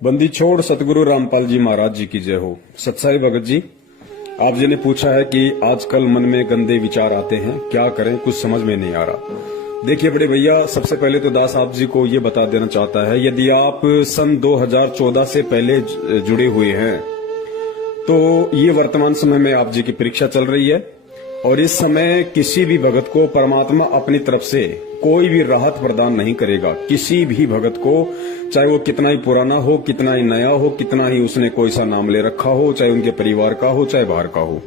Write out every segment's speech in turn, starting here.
बंदी छोड़ सतगुरु रामपाल जी महाराज जी की जय हो। सत्साई भगत जी, आप जी ने पूछा है कि आजकल मन में गंदे विचार आते हैं, क्या करें, कुछ समझ में नहीं आ रहा। देखिए बड़े भैया, सबसे पहले तो दास आप जी को ये बता देना चाहता है, यदि आप सन 2014 से पहले जुड़े हुए हैं तो ये वर्तमान समय में आप जी की परीक्षा चल रही है और इस समय किसी भी भगत को परमात्मा अपनी तरफ से कोई भी राहत प्रदान नहीं करेगा। किसी भी भगत को, चाहे वो कितना ही पुराना हो, कितना ही नया हो, कितना ही उसने कोई सा नाम ले रखा हो, चाहे उनके परिवार का हो, चाहे बाहर का हो,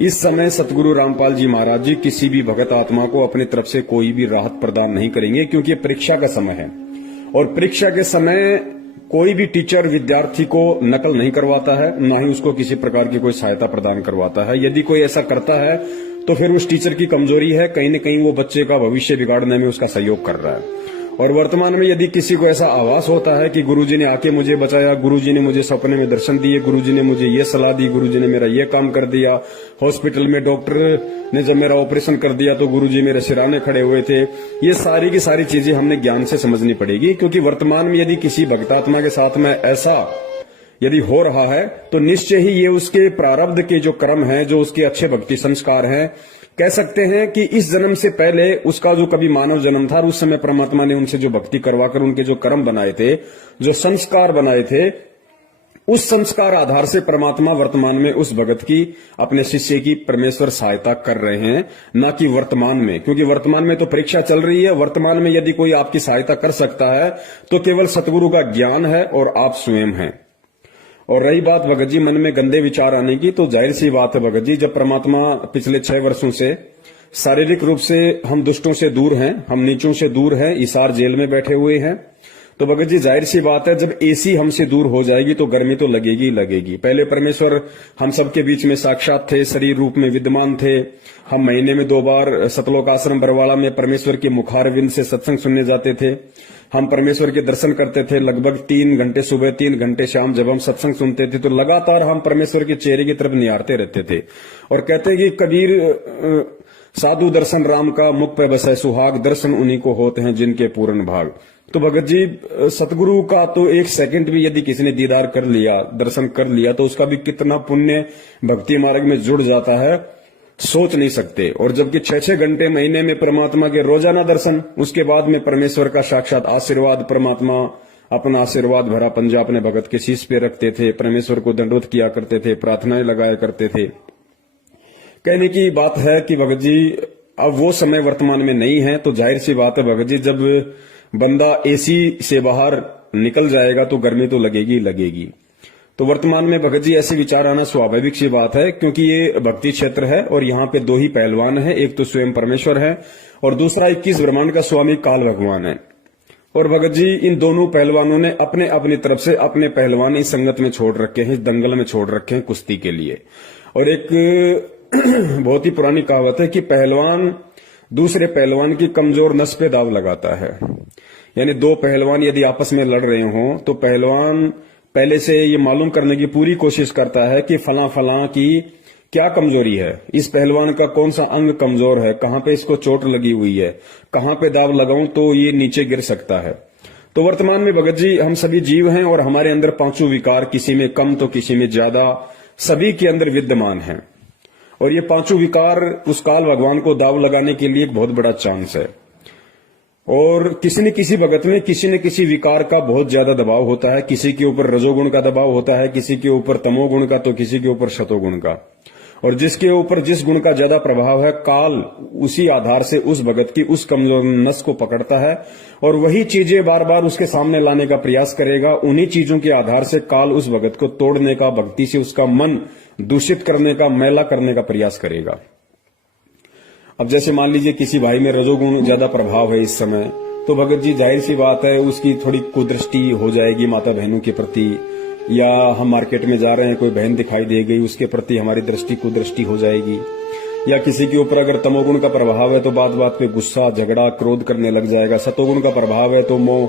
इस समय सतगुरु रामपाल जी महाराज जी किसी भी भगत आत्मा को अपनी तरफ से कोई भी राहत प्रदान नहीं करेंगे, क्योंकि ये परीक्षा का समय है और परीक्षा के समय कोई भी टीचर विद्यार्थी को नकल नहीं करवाता है, न ही उसको किसी प्रकार की कोई सहायता प्रदान करवाता है। यदि कोई ऐसा करता है तो फिर उस टीचर की कमजोरी है, कहीं न कहीं वो बच्चे का भविष्य बिगाड़ने में उसका सहयोग कर रहा है। और वर्तमान में यदि किसी को ऐसा आभास होता है कि गुरुजी ने आके मुझे बचाया, गुरुजी ने मुझे सपने में दर्शन दिए, गुरुजी ने मुझे ये सलाह दी, गुरुजी ने मेरा ये काम कर दिया, हॉस्पिटल में डॉक्टर ने जब मेरा ऑपरेशन कर दिया तो गुरुजी मेरे सिराने खड़े हुए थे, ये सारी की सारी चीजें हमने ज्ञान से समझनी पड़ेगी। क्योंकि वर्तमान में यदि किसी भक्तात्मा के साथ में ऐसा यदि हो रहा है तो निश्चय ही ये उसके प्रारब्ध के जो कर्म हैं, जो उसके अच्छे भक्ति संस्कार हैं, कह सकते हैं कि इस जन्म से पहले उसका जो कभी मानव जन्म था, उस समय परमात्मा ने उनसे जो भक्ति करवाकर उनके जो कर्म बनाए थे, जो संस्कार बनाए थे, उस संस्कार आधार से परमात्मा वर्तमान में उस भगत की, अपने शिष्य की परमेश्वर सहायता कर रहे हैं, न कि वर्तमान में। क्योंकि वर्तमान में तो परीक्षा चल रही है। वर्तमान में यदि कोई आपकी सहायता कर सकता है तो केवल सतगुरु का ज्ञान है और आप स्वयं हैं। और रही बात भगत जी मन में गंदे विचार आने की, तो जाहिर सी बात है भगत जी, जब परमात्मा पिछले 6 वर्षों से शारीरिक रूप से हम दुष्टों से दूर हैं, हम नीचों से दूर हैं, इसार जेल में बैठे हुए हैं, तो भगत जी जाहिर सी बात है जब एसी हमसे दूर हो जाएगी तो गर्मी तो लगेगी लगेगी। पहले परमेश्वर हम सबके बीच में साक्षात थे, शरीर रूप में विद्यमान थे। हम महीने में 2 बार सतलोक आश्रम बरवाला में परमेश्वर के मुखारविंद से सत्संग सुनने जाते थे। हम परमेश्वर के दर्शन करते थे लगभग 3 घंटे सुबह, 3 घंटे शाम। जब हम सत्संग सुनते थे तो लगातार हम परमेश्वर के चेहरे की तरफ निहारते रहते थे और कहते हैं कि कबीर साधु दर्शन राम का, मुख पे बसे सुहाग, दर्शन उन्हीं को होते हैं जिनके पूर्ण भाग। तो भगत जी सतगुरु का तो 1 सेकंड भी यदि किसी ने दीदार कर लिया, दर्शन कर लिया, तो उसका भी कितना पुण्य भक्ति मार्ग में जुड़ जाता है, सोच नहीं सकते। और जबकि 6-6 घंटे महीने में परमात्मा के रोजाना दर्शन, उसके बाद में परमेश्वर का साक्षात आशीर्वाद, परमात्मा अपना आशीर्वाद भरा पंजा अपने भगत के शीश पे रखते थे, परमेश्वर को दंडवत किया करते थे, प्रार्थनाएं लगाया करते थे। कहने की बात है कि भगत जी अब वो समय वर्तमान में नहीं है, तो जाहिर सी बात है भगत जी, जब बंदा एसी से बाहर निकल जाएगा तो गर्मी तो लगेगी लगेगी। तो वर्तमान में भगत जी ऐसे विचार आना स्वाभाविक सी बात है, क्योंकि ये भक्ति क्षेत्र है और यहाँ पे 2 ही पहलवान है, एक तो स्वयं परमेश्वर है और दूसरा 21 ब्रह्मांड का स्वामी काल भगवान है। और भगत जी इन दोनों पहलवानों ने अपने अपनी तरफ से अपने पहलवान इस संगत में छोड़ रखे हैं, इस दंगल में छोड़ रखे हैं कुश्ती के लिए। और एक बहुत ही पुरानी कहावत है कि पहलवान दूसरे पहलवान की कमजोर नस पे दाव लगाता है। यानी 2 पहलवान यदि आपस में लड़ रहे हों तो पहलवान पहले से ये मालूम करने की पूरी कोशिश करता है कि फला फला की क्या कमजोरी है, इस पहलवान का कौन सा अंग कमजोर है, कहां पे इसको चोट लगी हुई है, कहां पे दाव लगाऊं तो ये नीचे गिर सकता है। तो वर्तमान में भगत जी हम सभी जीव हैं और हमारे अंदर 5 विकार, किसी में कम तो किसी में ज्यादा, सभी के अंदर विद्यमान हैं। और ये 5 विकार उस काल भगवान को दाव लगाने के लिए एक बहुत बड़ा चांस है। और किसी न किसी भगत में किसी न किसी विकार का बहुत ज्यादा दबाव होता है। किसी के ऊपर रजोगुण का दबाव होता है, किसी के ऊपर तमोगुण का, तो किसी के ऊपर शतोगुण का। और जिसके ऊपर जिस गुण का ज्यादा प्रभाव है, काल उसी आधार से उस भगत की उस कमजोर नस को पकड़ता है और वही चीजें बार बार उसके सामने लाने का प्रयास करेगा। उन्हीं चीजों के आधार से काल उस भगत को तोड़ने का, भक्ति से उसका मन दूषित करने का, मैला करने का प्रयास करेगा। अब जैसे मान लीजिए किसी भाई में रजोगुण ज्यादा प्रभाव है इस समय, तो भगत जी जाहिर सी बात है उसकी थोड़ी कुदृष्टि हो जाएगी माता बहनों के प्रति, या हम मार्केट में जा रहे हैं कोई बहन दिखाई दे गई उसके प्रति हमारी दृष्टि कुदृष्टि हो जाएगी। या किसी के ऊपर अगर तमोगुण का प्रभाव है तो बात बात पे गुस्सा, झगड़ा, क्रोध करने लग जाएगा। सतोगुण का प्रभाव है तो मोह,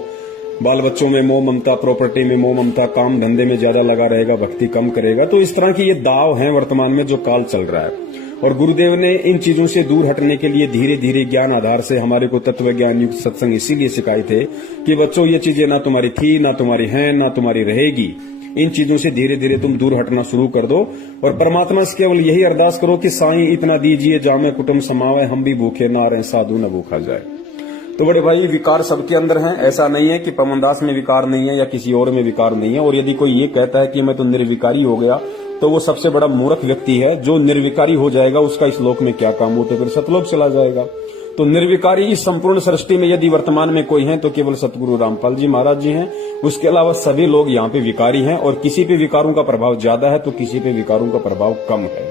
बाल बच्चों में मोह ममता, प्रॉपर्टी में मोह ममता, काम धंधे में ज्यादा लगा रहेगा, भक्ति कम करेगा। तो इस तरह की ये दाव है वर्तमान में जो काल चल रहा है। और गुरुदेव ने इन चीजों से दूर हटने के लिए धीरे धीरे ज्ञान आधार से हमारे को तत्व ज्ञान युक्त सत्संग इसीलिए सिखाए थे कि बच्चों ये चीजें ना तुम्हारी थी, ना तुम्हारी हैं, ना तुम्हारी रहेगी। इन चीजों से धीरे धीरे तुम दूर हटना शुरू कर दो और परमात्मा से केवल यही अरदास करो कि साईं इतना दीजिए जामे कुटुंब समावे, हम भी भूखे ना रहे साधु न भूखा जाए। तो बड़े भाई विकार सबके अंदर हैं, ऐसा नहीं है कि पवनदास में विकार नहीं है या किसी और में विकार नहीं है। और यदि कोई ये कहता है कि मैं तो निर्विकारी हो गया तो वो सबसे बड़ा मूर्ख व्यक्ति है। जो निर्विकारी हो जाएगा उसका इस लोक में क्या काम, वो तो फिर सतलोक चला जाएगा। तो निर्विकारी इस संपूर्ण सृष्टि में यदि वर्तमान में कोई है तो केवल सतगुरु रामपाल जी महाराज जी हैं। उसके अलावा सभी लोग यहाँ पे विकारी हैं और किसी पे विकारों का प्रभाव ज्यादा है तो किसी पे विकारों का प्रभाव कम है।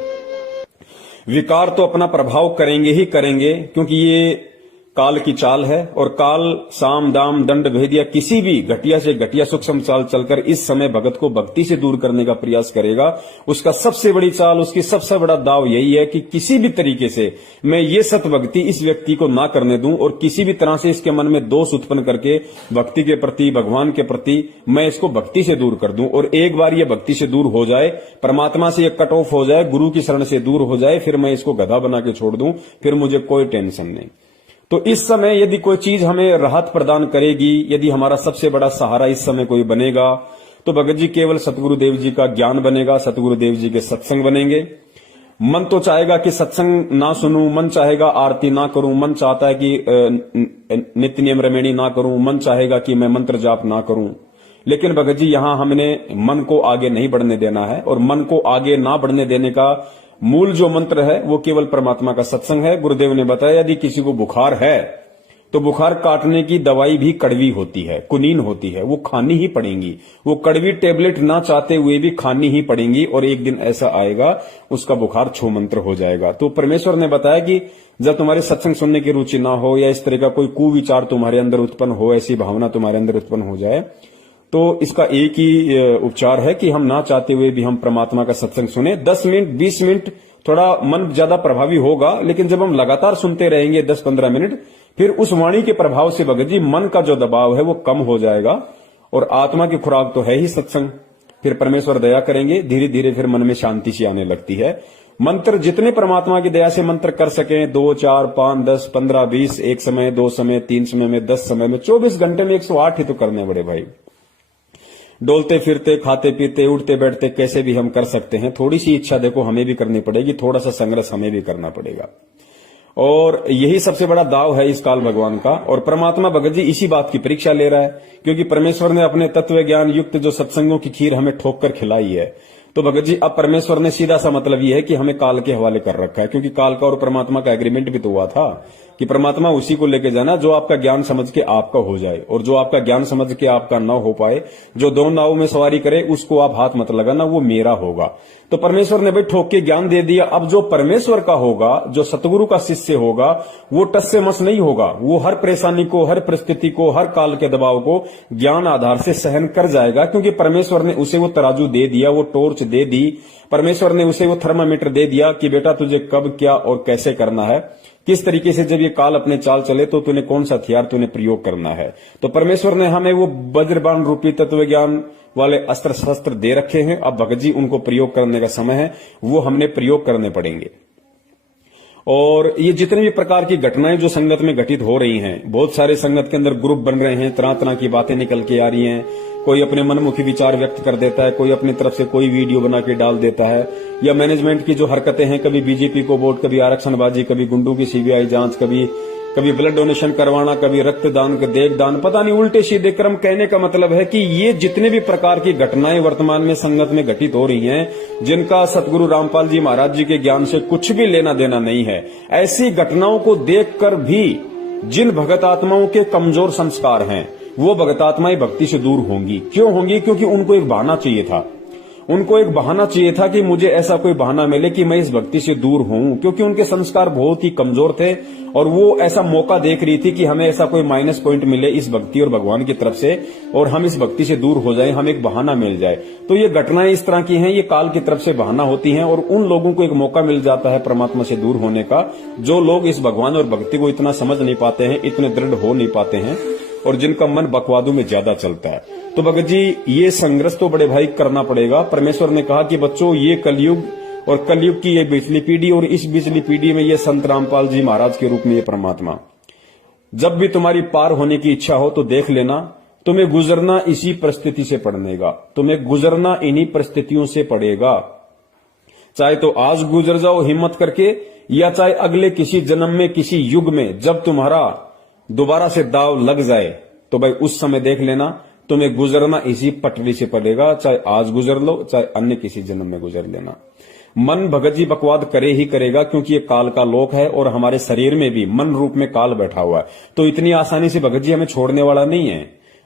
विकार तो अपना प्रभाव करेंगे ही करेंगे, क्योंकि ये काल की चाल है और काल साम दाम दंड भेदिया किसी भी घटिया से घटिया सूक्ष्म चाल चलकर इस समय भगत को भक्ति से दूर करने का प्रयास करेगा। उसका सबसे बड़ी चाल, उसकी सबसे बड़ा दाव यही है कि किसी भी तरीके से मैं ये सत भक्ति इस व्यक्ति को ना करने दूं और किसी भी तरह से इसके मन में दोष उत्पन्न करके भक्ति के प्रति, भगवान के प्रति मैं इसको भक्ति से दूर कर दूं। और एक बार ये भक्ति से दूर हो जाए, परमात्मा से ये कट ऑफ हो जाए, गुरु की शरण से दूर हो जाए, फिर मैं इसको गधा बना के छोड़ दूं, फिर मुझे कोई टेंशन नहीं। तो इस समय यदि कोई चीज हमें राहत प्रदान करेगी, यदि हमारा सबसे बड़ा सहारा इस समय कोई बनेगा तो भगत जी केवल सतगुरुदेव जी का ज्ञान बनेगा, सतगुरुदेव जी के सत्संग बनेंगे। मन तो चाहेगा कि सत्संग ना सुनूं, मन चाहेगा आरती ना करूं, मन चाहता है कि नित्य नियम रमेणी ना करूं, मन चाहेगा कि मैं मंत्र जाप ना करूं। लेकिन भगत जी यहां हमने मन को आगे नहीं बढ़ने देना है और मन को आगे ना बढ़ने देने का मूल जो मंत्र है वो केवल परमात्मा का सत्संग है। गुरुदेव ने बताया यदि किसी को बुखार है तो बुखार काटने की दवाई भी कड़वी होती है, कुनीन होती है, वो खानी ही पड़ेंगी। वो कड़वी टेबलेट ना चाहते हुए भी खानी ही पड़ेंगी और एक दिन ऐसा आएगा उसका बुखार छू मंत्र हो जाएगा। तो परमेश्वर ने बताया कि जब तुम्हारे सत्संग सुनने की रुचि ना हो या इस तरह का कोई कुविचार तुम्हारे अंदर उत्पन्न हो, ऐसी भावना तुम्हारे अंदर उत्पन्न हो जाए, तो इसका एक ही उपचार है कि हम ना चाहते हुए भी हम परमात्मा का सत्संग सुने। 10 मिनट 20 मिनट थोड़ा मन ज्यादा प्रभावी होगा, लेकिन जब हम लगातार सुनते रहेंगे 10-15 मिनट, फिर उस वाणी के प्रभाव से भगत जी मन का जो दबाव है वो कम हो जाएगा और आत्मा की खुराक तो है ही सत्संग। फिर परमेश्वर दया करेंगे, धीरे धीरे फिर मन में शांति सी आने लगती है। मंत्र जितने परमात्मा की दया से मंत्र कर सकें, 2, 4, 5, 10, 15, 20, एक समय, 2 समय, 3 समय में, 10 समय में, 24 घंटे में 108 ही तो करने बड़े भाई। डोलते फिरते, खाते पीते, उठते बैठते कैसे भी हम कर सकते हैं। थोड़ी सी इच्छा देखो हमें भी करनी पड़ेगी, थोड़ा सा संघर्ष हमें भी करना पड़ेगा और यही सबसे बड़ा दाव है इस काल भगवान का। और परमात्मा भगत जी इसी बात की परीक्षा ले रहा है, क्योंकि परमेश्वर ने अपने तत्व ज्ञान युक्त जो सत्संगों की खीर हमें ठोक कर खिलाई है। तो भगत जी अब परमेश्वर ने सीधा सा मतलब ये है कि हमें काल के हवाले कर रखा है, क्योंकि काल का और परमात्मा का एग्रीमेंट भी तो हुआ था कि परमात्मा उसी को लेके जाना जो आपका ज्ञान समझ के आपका हो जाए, और जो आपका ज्ञान समझ के आपका न हो पाए, जो 2 नाव में सवारी करे उसको आप हाथ मत लगाना, वो मेरा होगा। तो परमेश्वर ने भाई ठोक के ज्ञान दे दिया। अब जो परमेश्वर का होगा, जो सतगुरु का शिष्य होगा, वो टस से मस नहीं होगा। वो हर परेशानी को, हर परिस्थिति को, हर काल के दबाव को ज्ञान आधार से सहन कर जाएगा, क्योंकि परमेश्वर ने उसे वो तराजू दे दिया, वो टॉर्च दे दी, परमेश्वर ने उसे वो थर्मामीटर दे दिया कि बेटा तुझे कब क्या और कैसे करना है, किस तरीके से जब ये काल अपने चाल चले तो तूने कौन सा हथियार तूने प्रयोग करना है। तो परमेश्वर ने हमें वो वज्रबाण रूपी तत्व ज्ञान वाले अस्त्र शस्त्र दे रखे हैं। अब भगत जी उनको प्रयोग करने का समय है, वो हमने प्रयोग करने पड़ेंगे। और ये जितने भी प्रकार की घटनाएं जो संगत में घटित हो रही हैं, बहुत सारे संगत के अंदर ग्रुप बन रहे हैं, तरह तरह की बातें निकल के आ रही हैं। कोई अपने मनमुखी विचार व्यक्त कर देता है, कोई अपनी तरफ से कोई वीडियो बना के डाल देता है, या मैनेजमेंट की जो हरकतें हैं, कभी बीजेपी को वोट, कभी आरक्षणबाजी, कभी गुंडों की सीबीआई जांच, कभी ब्लड डोनेशन करवाना, कभी रक्तदान, देहदान, पता नहीं उल्टे सीधे क्रम। कहने का मतलब है कि ये जितने भी प्रकार की घटनाएं वर्तमान में संगत में घटित हो रही हैं, जिनका सतगुरु रामपाल जी महाराज जी के ज्ञान से कुछ भी लेना देना नहीं है, ऐसी घटनाओं को देखकर भी जिन भगत आत्माओं के कमजोर संस्कार हैं, वो भगत आत्माएं भक्ति से दूर होंगी। क्यों होंगी? क्योंकि उनको एक बहाना चाहिए था। उनको एक बहाना चाहिए था कि मुझे ऐसा कोई बहाना मिले कि मैं इस भक्ति से दूर हूं, क्योंकि उनके संस्कार बहुत ही कमजोर थे और वो ऐसा मौका देख रही थी कि हमें ऐसा कोई माइनस पॉइंट मिले इस भक्ति और भगवान की तरफ से और हम इस भक्ति से दूर हो जाएं, हमें एक बहाना मिल जाए। तो ये घटनाएं इस तरह की हैं, ये काल की तरफ से बहाना होती हैं और उन लोगों को एक मौका मिल जाता है परमात्मा से दूर होने का, जो लोग इस भगवान और भक्ति को इतना समझ नहीं पाते हैं, इतने दृढ़ हो नहीं पाते हैं और जिनका मन बकवादों में ज्यादा चलता है। तो भगत जी ये संघर्ष तो बड़े भाई करना पड़ेगा। परमेश्वर ने कहा कि बच्चों ये कलयुग और कलयुग की ये बिचली पीढ़ी, और इस बिचली पीढ़ी में ये संत रामपाल जी महाराज के रूप में ये परमात्मा। जब भी तुम्हारी पार होने की इच्छा हो तो देख लेना, तुम्हें गुजरना इसी परिस्थिति से पड़ेगा, तुम्हें गुजरना इन्हीं परिस्थितियों से पड़ेगा। चाहे तो आज गुजर जाओ हिम्मत करके, या चाहे अगले किसी जन्म में किसी युग में जब तुम्हारा दोबारा से दाव लग जाए तो भाई उस समय देख लेना तुम्हें गुजरना इसी पटरी से पड़ेगा। चाहे आज गुजर लो, चाहे अन्य किसी जन्म में गुजर लेना। मन भगत जी बकवाद करे ही करेगा, क्योंकि ये काल का लोक है और हमारे शरीर में भी मन रूप में काल बैठा हुआ है, तो इतनी आसानी से भगत जी हमें छोड़ने वाला नहीं है।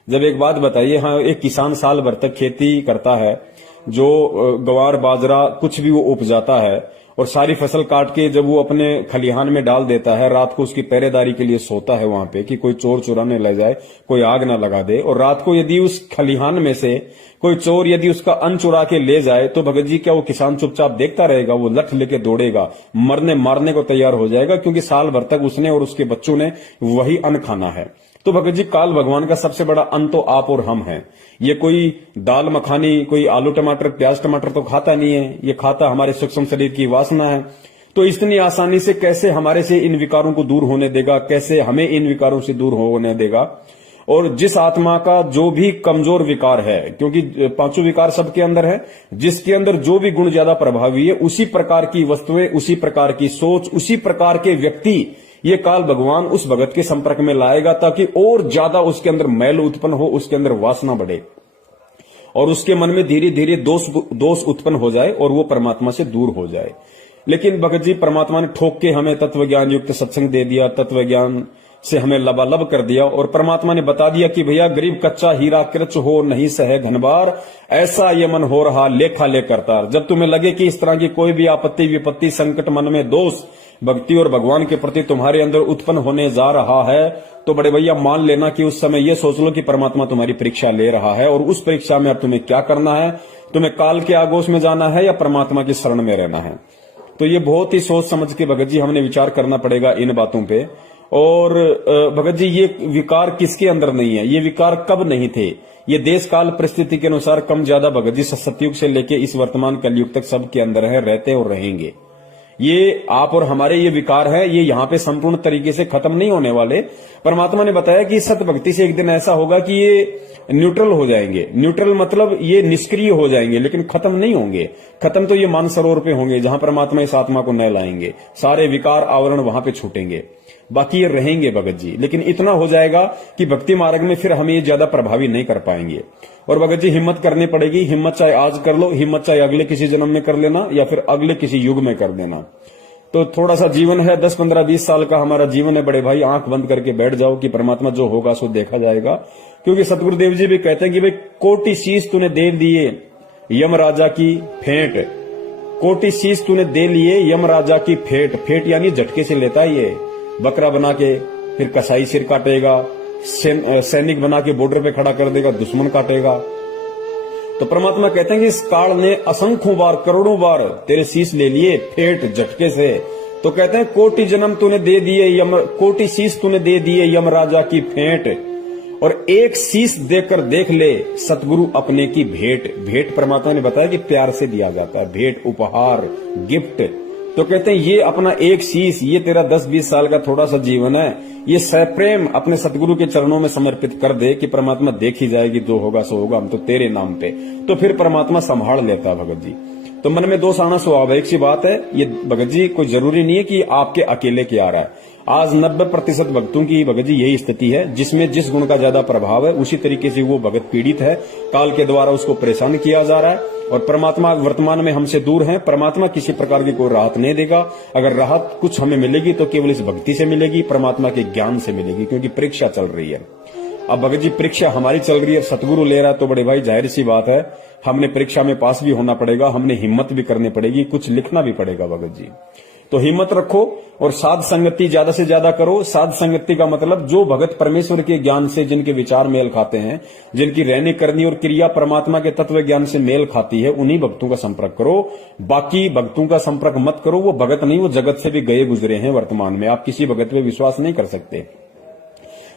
जब एक बात बताइए, हाँ, एक किसान साल भर तक खेती करता है, जो गवार बाजरा कुछ भी वो उपजाता है, और सारी फसल काट के जब वो अपने खलिहान में डाल देता है, रात को उसकी पहरेदारी के लिए सोता है वहां पे कि कोई चोर चुराने ले जाए, कोई आग ना लगा दे। और रात को यदि उस खलिहान में से कोई चोर यदि उसका अन्न चुरा के ले जाए तो भगत जी क्या वो किसान चुपचाप देखता रहेगा? वो लठ लेके दौड़ेगा, मरने मारने को तैयार हो जाएगा, क्योंकि साल भर तक उसने और उसके बच्चों ने वही अन्न खाना है। तो भगत जी काल भगवान का सबसे बड़ा अन्न तो आप और हम हैं। ये कोई दाल मखानी, कोई आलू टमाटर प्याज टमाटर तो खाता नहीं है, ये खाता हमारे सूक्ष्म शरीर की वासना है। तो इतनी आसानी से कैसे हमारे से इन विकारों को दूर होने देगा, कैसे हमें इन विकारों से दूर होने देगा? और जिस आत्मा का जो भी कमजोर विकार है, क्योंकि पांचों विकार सबके अंदर है, जिसके अंदर जो भी गुण ज्यादा प्रभावी है, उसी प्रकार की वस्तुएं, उसी प्रकार की सोच, उसी प्रकार के व्यक्ति ये काल भगवान उस भगत के संपर्क में लाएगा, ताकि और ज्यादा उसके अंदर मैल उत्पन्न हो, उसके अंदर वासना बढ़े और उसके मन में धीरे धीरे दोष उत्पन्न हो जाए और वो परमात्मा से दूर हो जाए। लेकिन भगत जी परमात्मा ने ठोक के हमें तत्व ज्ञान युक्त सत्संग दे दिया, तत्व ज्ञान से हमें लबालब कर दिया, और परमात्मा ने बता दिया कि भैया गरीब कच्चा हीरा कृच हो नहीं सहे घनबार, ऐसा ये मन हो रहा लेखा ले करतार। जब तुम्हें लगे कि इस तरह की कोई भी आपत्ति विपत्ति संकट मन में दोष भक्ति और भगवान के प्रति तुम्हारे अंदर उत्पन्न होने जा रहा है, तो बड़े भैया मान लेना कि उस समय ये सोच लो कि परमात्मा तुम्हारी परीक्षा ले रहा है, और उस परीक्षा में अब तुम्हें क्या करना है, तुम्हें काल के आगोश में जाना है या परमात्मा की शरण में रहना है। तो ये बहुत ही सोच समझ के भगत जी हमने विचार करना पड़ेगा इन बातों पे। और भगत जी ये विकार किसके अंदर नहीं है, ये विकार कब नहीं थे? ये देश काल परिस्थिति के अनुसार कम ज्यादा भगत जी सतयुग से लेके इस वर्तमान कलयुग तक सबके अंदर है, रहते और रहेंगे। ये आप और हमारे ये विकार है, ये यहाँ पे संपूर्ण तरीके से खत्म नहीं होने वाले। परमात्मा ने बताया कि सत भक्ति से एक दिन ऐसा होगा कि ये न्यूट्रल हो जाएंगे। न्यूट्रल मतलब ये निष्क्रिय हो जाएंगे, लेकिन खत्म नहीं होंगे। खत्म तो ये मानसरोवर पे होंगे, जहां परमात्मा इस आत्मा को न लाएंगे, सारे विकार आवरण वहां पे छूटेंगे, बाकी ये रहेंगे भगत जी। लेकिन इतना हो जाएगा कि भक्ति मार्ग में फिर हम ये ज्यादा प्रभावी नहीं कर पाएंगे। और भगत जी हिम्मत करनी पड़ेगी, हिम्मत चाहे आज कर लो, हिम्मत चाहे अगले किसी जन्म में कर लेना या फिर अगले किसी युग में कर देना। तो थोड़ा सा जीवन है, 10 15 20 साल का हमारा जीवन है बड़े भाई, आंख बंद करके बैठ जाओ कि परमात्मा जो होगा सो देखा जाएगा। क्योंकि सतगुरुदेव जी भी कहते हैं कि भाई कोटि शीश तूने दे दिए यम राजा की फेंट, कोटि शीश तूने दे लिए यम राजा की फेंट। फेंट यानी झटके से लेता है ये, बकरा बना के फिर कसाई सिर काटेगा, सैनिक बना के बॉर्डर पे खड़ा कर देगा, दुश्मन काटेगा। तो परमात्मा कहते हैं कि इस काल ने असंख्यों बार करोड़ों बार तेरे शीश ले लिए फेंट झटके से। तो कहते हैं कोटि जन्म तूने दे दिए यम, कोटि शीश तूने दे दिए यम राजा की फेंट, और एक शीश देकर देख ले सतगुरु अपने की भेंट। भेंट परमात्मा ने बताया कि प्यार से दिया जाता है, भेंट उपहार गिफ्ट। तो कहते हैं ये अपना एक शीश, ये तेरा 10-20 साल का थोड़ा सा जीवन है, ये सप्रेम अपने सतगुरु के चरणों में समर्पित कर दे कि परमात्मा देख ही जाएगी, जो होगा सो होगा, हम तो तेरे नाम पे। तो फिर परमात्मा संभाल लेता है भगत जी। तो मन में दोष आना स्वाभाविक सी बात है। ये भगत जी कोई जरूरी नहीं है कि आपके अकेले के आ रहा है। आज 90% भक्तों की भगत जी यही स्थिति है, जिसमें जिस गुण का ज्यादा प्रभाव है उसी तरीके से वो भगत पीड़ित है, काल के द्वारा उसको परेशान किया जा रहा है। और परमात्मा वर्तमान में हमसे दूर है, परमात्मा किसी प्रकार की कोई राहत नहीं देगा। अगर राहत कुछ हमें मिलेगी तो केवल इस भक्ति से मिलेगी, परमात्मा के ज्ञान से मिलेगी, क्योंकि परीक्षा चल रही है। अब भगत जी परीक्षा हमारी चल रही है, सतगुरु ले रहा है, तो बड़े भाई जाहिर सी बात है हमने परीक्षा में पास भी होना पड़ेगा, हमने हिम्मत भी करनी पड़ेगी, कुछ लिखना भी पड़ेगा भगत जी। तो हिम्मत रखो और साध संगति ज्यादा से ज्यादा करो। साध संगति का मतलब जो भगत परमेश्वर के ज्ञान से, जिनके विचार मेल खाते हैं, जिनकी रहनी करनी और क्रिया परमात्मा के तत्व ज्ञान से मेल खाती है, उन्हीं भक्तों का संपर्क करो। बाकी भक्तों का संपर्क मत करो, वो भगत नहीं, वो जगत से भी गए गुजरे हैं वर्तमान में। आप किसी भगत पे विश्वास नहीं कर सकते।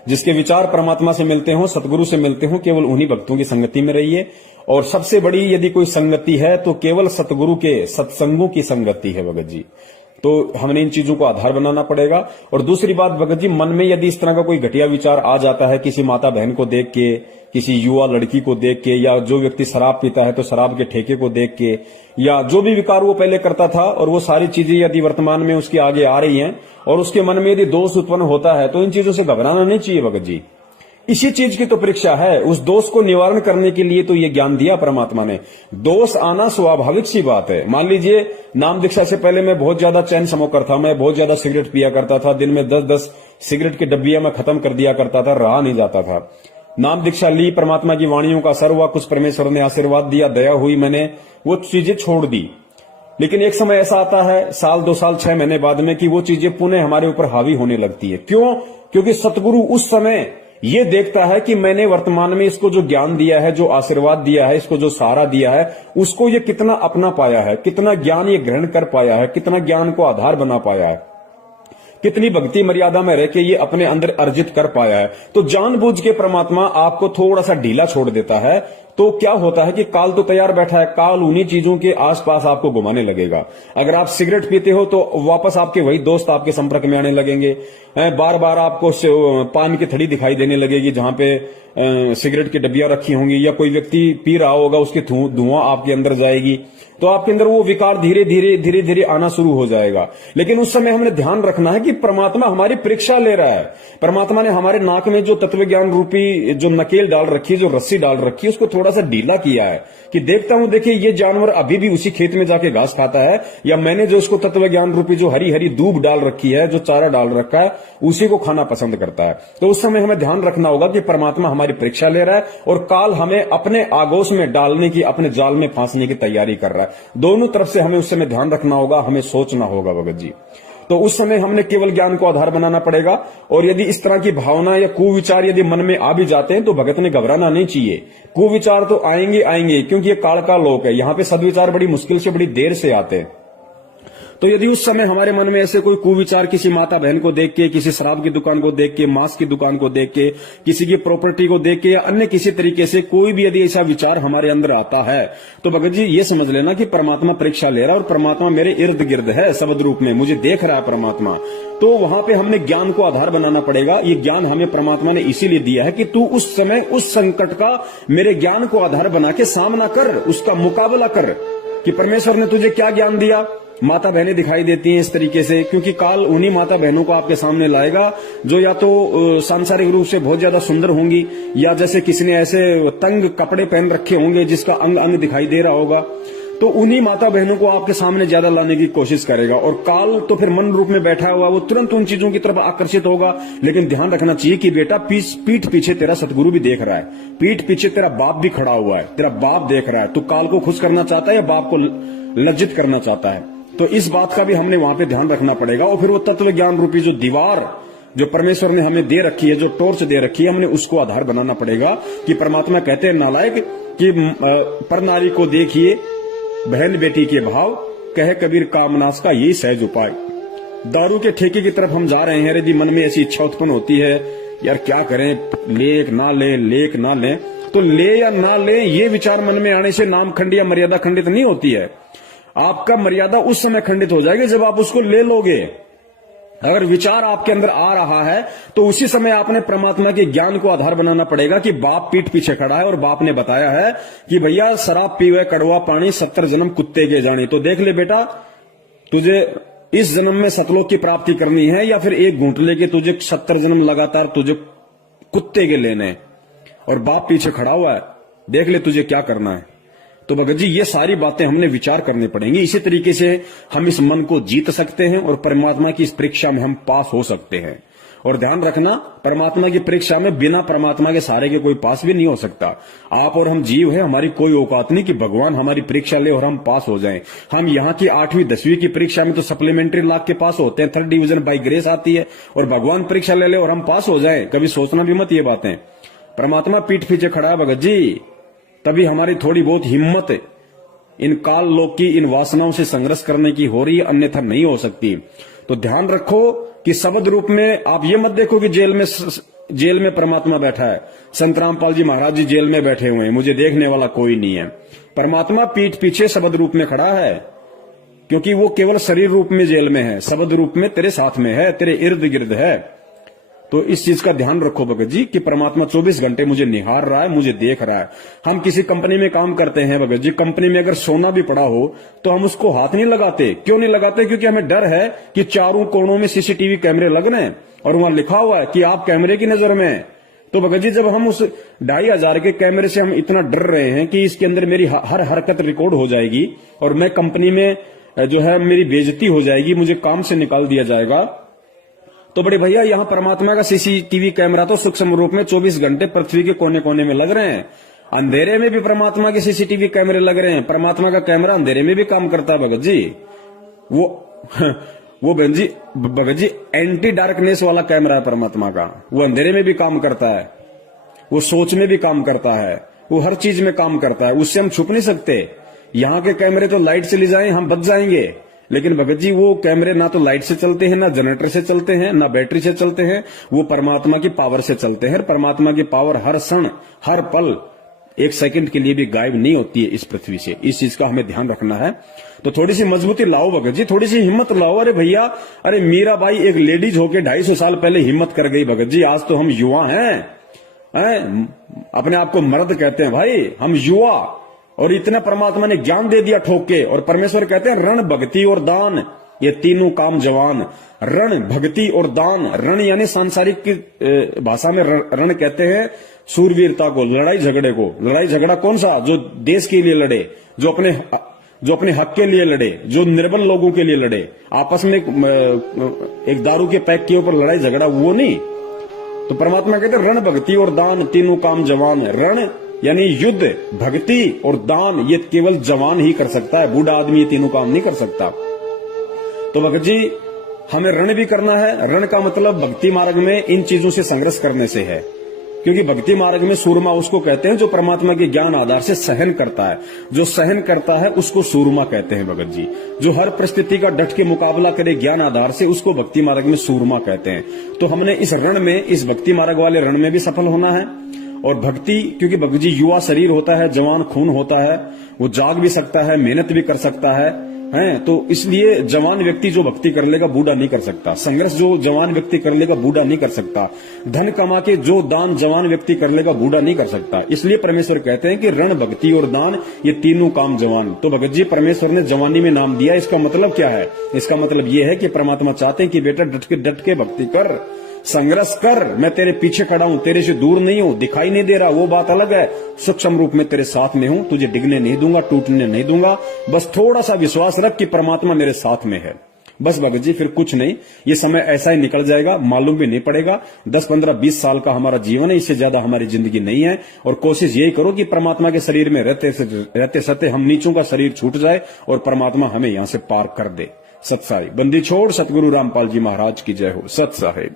जिसके विचार परमात्मा से मिलते हो, सतगुरु से मिलते हो, केवल उन्हीं भक्तों की संगति में रहिए। और सबसे बड़ी यदि कोई संगति है तो केवल सतगुरु के सत्संगों की संगति है भगत जी। तो हमने इन चीजों को आधार बनाना पड़ेगा। और दूसरी बात भगत जी, मन में यदि इस तरह का कोई घटिया विचार आ जाता है किसी माता बहन को देख के, किसी युवा लड़की को देख के, या जो व्यक्ति शराब पीता है तो शराब के ठेके को देख के, या जो भी विकार वो पहले करता था और वो सारी चीजें यदि वर्तमान में उसके आगे आ रही हैं और उसके मन में यदि दोष उत्पन्न होता है तो इन चीजों से घबराना नहीं चाहिए भगत जी। इसी चीज की तो परीक्षा है, उस दोष को निवारण करने के लिए तो ये ज्ञान दिया परमात्मा ने। दोष आना स्वाभाविक सी बात है। मान लीजिए नाम दीक्षा से पहले मैं बहुत ज्यादा चैन स्मोकर था, मैं बहुत ज्यादा सिगरेट पिया करता था, दिन में 10-10 सिगरेट की डब्बियां मैं खत्म कर दिया करता था, रहा नहीं जाता था। नाम दीक्षा ली, परमात्मा की वाणियों का असर हुआ, कुछ परमेश्वर ने आशीर्वाद दिया, दया हुई, मैंने वो चीजें छोड़ दी। लेकिन एक समय ऐसा आता है, साल 2 साल 6 महीने बाद में, कि वो चीजें पुनः हमारे ऊपर हावी होने लगती है। क्यों? क्योंकि सतगुरु उस समय ये देखता है कि मैंने वर्तमान में इसको जो ज्ञान दिया है, जो आशीर्वाद दिया है, इसको जो सहारा दिया है, उसको ये कितना अपना पाया है, कितना ज्ञान ये ग्रहण कर पाया है, कितना ज्ञान को आधार बना पाया है, कितनी भक्ति मर्यादा में रह के ये अपने अंदर अर्जित कर पाया है। तो जानबूझ के परमात्मा आपको थोड़ा सा ढीला छोड़ देता है। तो क्या होता है कि काल तो तैयार बैठा है, काल उन्हीं चीजों के आसपास आपको घुमाने लगेगा। अगर आप सिगरेट पीते हो तो वापस आपके वही दोस्त आपके संपर्क में आने लगेंगे, बार बार आपको पान की थड़ी दिखाई देने लगेगी जहां पे सिगरेट की डब्बियां रखी होंगी, या कोई व्यक्ति पी रहा होगा उसकी धुआं आपके अंदर जाएगी, तो आपके अंदर वो विकार धीरे धीरे आना शुरू हो जाएगा। लेकिन उस समय हमने ध्यान रखना है कि परमात्मा हमारी परीक्षा ले रहा है। परमात्मा ने हमारे नाक में जो तत्व ज्ञान रूपी जो नकेल डाल रखी है, जो रस्सी डाल रखी है, उसको थोड़ा सा ढीला किया है कि देखता हूं, देखिए ये जानवर अभी भी उसी खेत में जाके घास खाता है, या मैंने जो उसको तत्व ज्ञान रूपी जो हरी हरी दूब डाल रखी है, जो चारा डाल रखा है, उसी को खाना पसंद करता है। तो उस समय हमें ध्यान रखना होगा कि परमात्मा हमारी परीक्षा ले रहा है और काल हमें अपने आगोश में डालने की, अपने जाल में फांसने की तैयारी कर रहा है। दोनों तरफ से हमें उस समय ध्यान रखना होगा, हमें सोचना होगा भगत जी। तो उस समय हमने केवल ज्ञान को आधार बनाना पड़ेगा। और यदि इस तरह की भावना या कुविचार यदि मन में आ भी जाते हैं तो भगत ने घबराना नहीं चाहिए। कुविचार तो आएंगे, क्योंकि ये काल का लोक है, यहाँ पे सद्विचार बड़ी मुश्किल से, बड़ी देर से आते हैं। तो यदि उस समय हमारे मन में ऐसे कोई कुविचार किसी माता बहन को देख के, किसी शराब की दुकान को देख के, मांस की दुकान को देख के, किसी की प्रॉपर्टी को देख के, या अन्य किसी तरीके से कोई भी यदि ऐसा विचार हमारे अंदर आता है, तो भगत जी ये समझ लेना कि परमात्मा परीक्षा ले रहा है और परमात्मा मेरे इर्द गिर्द है, शब्द रूप में मुझे देख रहा है परमात्मा। तो वहां पे हमने ज्ञान को आधार बनाना पड़ेगा। ये ज्ञान हमें परमात्मा ने इसीलिए दिया है कि तू उस समय उस संकट का मेरे ज्ञान को आधार बना के सामना कर, उसका मुकाबला कर। कि परमेश्वर ने तुझे क्या ज्ञान दिया? माता बहनें दिखाई देती हैं इस तरीके से, क्योंकि काल उन्हीं माता बहनों को आपके सामने लाएगा जो या तो सांसारिक रूप से बहुत ज्यादा सुंदर होंगी, या जैसे किसी ने ऐसे तंग कपड़े पहन रखे होंगे जिसका अंग अंग दिखाई दे रहा होगा, तो उन्हीं माता बहनों को आपके सामने ज्यादा लाने की कोशिश करेगा। और काल तो फिर मन रूप में बैठा हुआ, वो तुरंत उन चीजों की तरफ आकर्षित होगा। लेकिन ध्यान रखना चाहिए कि बेटा पीठ पीछे तेरा सतगुरु भी देख रहा है, पीठ पीछे तेरा बाप भी खड़ा हुआ है, तेरा बाप देख रहा है। तू काल को खुश करना चाहता है या बाप को लज्जित करना चाहता है? तो इस बात का भी हमने वहां पे ध्यान रखना पड़ेगा। और फिर वो तत्व ज्ञान रूपी जो दीवार जो परमेश्वर ने हमें दे रखी है, जो टॉर्च दे रखी है, हमने उसको आधार बनाना पड़ेगा। कि परमात्मा कहते हैं नालायक कि पर नारी को देखिए बहन बेटी के भाव, कहे कबीर कामनास का यही सहज उपाय। दारू के ठेके की तरफ हम जा रहे हैं, यदि मन में ऐसी इच्छा उत्पन्न होती है, यार क्या करें, लेक ना लें, तो ले या ना ले, ये विचार मन में आने से नाम खंड या मर्यादा खंडित नहीं होती है। आपका मर्यादा उस समय खंडित हो जाएगी जब आप उसको ले लोगे। अगर विचार आपके अंदर आ रहा है तो उसी समय आपने परमात्मा के ज्ञान को आधार बनाना पड़ेगा कि बाप पीठ पीछे खड़ा है और बाप ने बताया है कि भैया शराब पीवे कड़वा पानी 70 जन्म कुत्ते के जाने। तो देख ले बेटा, तुझे इस जन्म में सतलोक की प्राप्ति करनी है या फिर एक घूंट लेके तुझे 70 जन्म लगातार तुझे कुत्ते के लेने, और बाप पीछे खड़ा हुआ है, देख ले तुझे क्या करना है। तो भगत जी ये सारी बातें हमने विचार करनी पड़ेंगी। इसी तरीके से हम इस मन को जीत सकते हैं और परमात्मा की इस परीक्षा में हम पास हो सकते हैं। और ध्यान रखना, परमात्मा की परीक्षा में बिना परमात्मा के सहारे के कोई पास भी नहीं हो सकता। आप और हम जीव है, हमारी कोई औकात नहीं कि भगवान हमारी परीक्षा ले और हम पास हो जाएं। हम यहाँ की 8वीं 10वीं की परीक्षा में तो सप्लीमेंट्री लाख के पास होते हैं, 3rd डिवीजन बाई ग्रेस आती है, और भगवान परीक्षा ले और हम पास हो जाएं। कभी सोचना भी मत ये बातें। परमात्मा पीठ पीछे खड़ा है भगत जी, तभी हमारी थोड़ी बहुत हिम्मत इन काल लोक की इन वासनाओं से संघर्ष करने की हो रही है, अन्यथा नहीं हो सकती। तो ध्यान रखो कि शब्द रूप में आप ये मत देखो कि जेल में जेल में परमात्मा बैठा है, संत रामपाल जी महाराज जी जेल में बैठे हुए हैं, मुझे देखने वाला कोई नहीं है। परमात्मा पीठ पीछे शब्द रूप में खड़ा है, क्योंकि वो केवल शरीर रूप में जेल में है, शब्द रूप में तेरे साथ में है, तेरे इर्द गिर्द है। तो इस चीज का ध्यान रखो भगत जी कि परमात्मा 24 घंटे मुझे निहार रहा है, मुझे देख रहा है। हम किसी कंपनी में काम करते हैं भगत जी, कंपनी में अगर सोना भी पड़ा हो तो हम उसको हाथ नहीं लगाते। क्यों नहीं लगाते? क्योंकि हमें डर है कि चारों कोनों में सीसीटीवी कैमरे लग रहे हैं और वहां लिखा हुआ है कि आप कैमरे की नजर में हैं। तो भगत जी जब हम उस 2500 के कैमरे से हम इतना डर रहे हैं कि इसके अंदर मेरी हर हरकत रिकॉर्ड हो जाएगी और मैं कंपनी में जो है मेरी बेइज्जती हो जाएगी, मुझे काम से निकाल दिया जाएगा, तो बड़े भैया यहाँ परमात्मा का सीसीटीवी कैमरा तो सूक्ष्म रूप में 24 घंटे पृथ्वी के कोने कोने में लग रहे हैं। अंधेरे में भी परमात्मा के सीसीटीवी कैमरे लग रहे हैं। परमात्मा का कैमरा अंधेरे में भी काम करता है भगत जी। वो भगत जी एंटी डार्कनेस वाला कैमरा है परमात्मा का। वो अंधेरे में भी काम करता है, वो सोच में भी काम करता है, वो हर चीज में काम करता है, उससे हम छुप नहीं सकते। यहाँ के कैमरे तो लाइट चली जाए हम बच जाएंगे, लेकिन भगत जी वो कैमरे ना तो लाइट से चलते हैं, ना जनरेटर से चलते हैं, ना बैटरी से चलते हैं, वो परमात्मा की पावर से चलते हैं। परमात्मा की पावर हर क्षण हर पल एक सेकंड के लिए भी गायब नहीं होती है इस पृथ्वी से। इस चीज का हमें ध्यान रखना है। तो थोड़ी सी मजबूती लाओ भगत जी, थोड़ी सी हिम्मत लाओ। अरे भैया, अरे मीराबाई एक लेडीज होके 250 साल पहले हिम्मत कर गई भगत जी। आज तो हम युवा हैं, अपने आप को मर्द कहते हैं भाई, हम युवा, और इतना परमात्मा ने ज्ञान दे दिया ठोक के। और परमेश्वर कहते हैं रण भक्ति और दान ये तीनों काम जवान। रण भक्ति और दान, रण यानी सांसारिक की भाषा में रण कहते हैं सूरवीरता को, लड़ाई झगड़े को। लड़ाई झगड़ा कौन सा? जो देश के लिए लड़े, जो अपने हक के लिए लड़े, जो निर्बल लोगों के लिए लड़े। आपस में एक दारू के पैक के ऊपर लड़ाई झगड़ा, वो नहीं। तो परमात्मा कहते हैं रण भक्ति और दान तीनों काम जवान। रण यानी युद्ध, भक्ति और दान ये केवल जवान ही कर सकता है, बूढ़ा आदमी ये तीनों काम नहीं कर सकता। तो भगत जी हमें रण भी करना है। रण का मतलब भक्ति मार्ग में इन चीजों से संघर्ष करने से है, क्योंकि भक्ति मार्ग में सूरमा उसको कहते हैं जो परमात्मा के ज्ञान आधार से सहन करता है। जो सहन करता है उसको सूरमा कहते हैं भगत जी। जो हर परिस्थिति का डट के मुकाबला करे ज्ञान आधार से, उसको भक्ति मार्ग में सूरमा कहते हैं। तो हमने इस रण में, इस भक्ति मार्ग वाले रण में भी सफल होना है। और भक्ति, क्योंकि भगत जी युवा शरीर होता है, जवान खून होता है, वो जाग भी सकता है, मेहनत भी कर सकता है, तो इसलिए जवान व्यक्ति जो भक्ति कर लेगा बूढ़ा नहीं कर सकता। संघर्ष जो जवान व्यक्ति कर लेगा बूढ़ा नहीं कर सकता। धन कमा के जो दान जवान व्यक्ति कर लेगा बूढ़ा नहीं कर सकता। इसलिए परमेश्वर कहते हैं कि रण भक्ति और दान ये तीनों काम जवान। तो भगत जी परमेश्वर ने जवानी में नाम दिया, इसका मतलब क्या है? इसका मतलब ये है कि परमात्मा चाहते हैं कि बेटा डट के भक्ति कर, संघर्ष कर। मैं तेरे पीछे खड़ा हूं, तेरे से दूर नहीं हूं, दिखाई नहीं दे रहा वो बात अलग है, सूक्ष्म रूप में तेरे साथ में हूं, तुझे डिगने नहीं दूंगा, टूटने नहीं दूंगा। बस थोड़ा सा विश्वास रख कि परमात्मा मेरे साथ में है। बस भगत जी, फिर कुछ नहीं, ये समय ऐसा ही निकल जाएगा, मालूम भी नहीं पड़ेगा। 10, 15, 20 साल का हमारा जीवन है, इससे ज्यादा हमारी जिंदगी नहीं है। और कोशिश यही करो कि परमात्मा के शरीर में रहते सते हम नीचों का शरीर छूट जाए और परमात्मा हमें यहां से पार कर दे। सत साहिब। बंदी छोड़ सतगुरु रामपाल जी महाराज की जय हो। सत साहिब।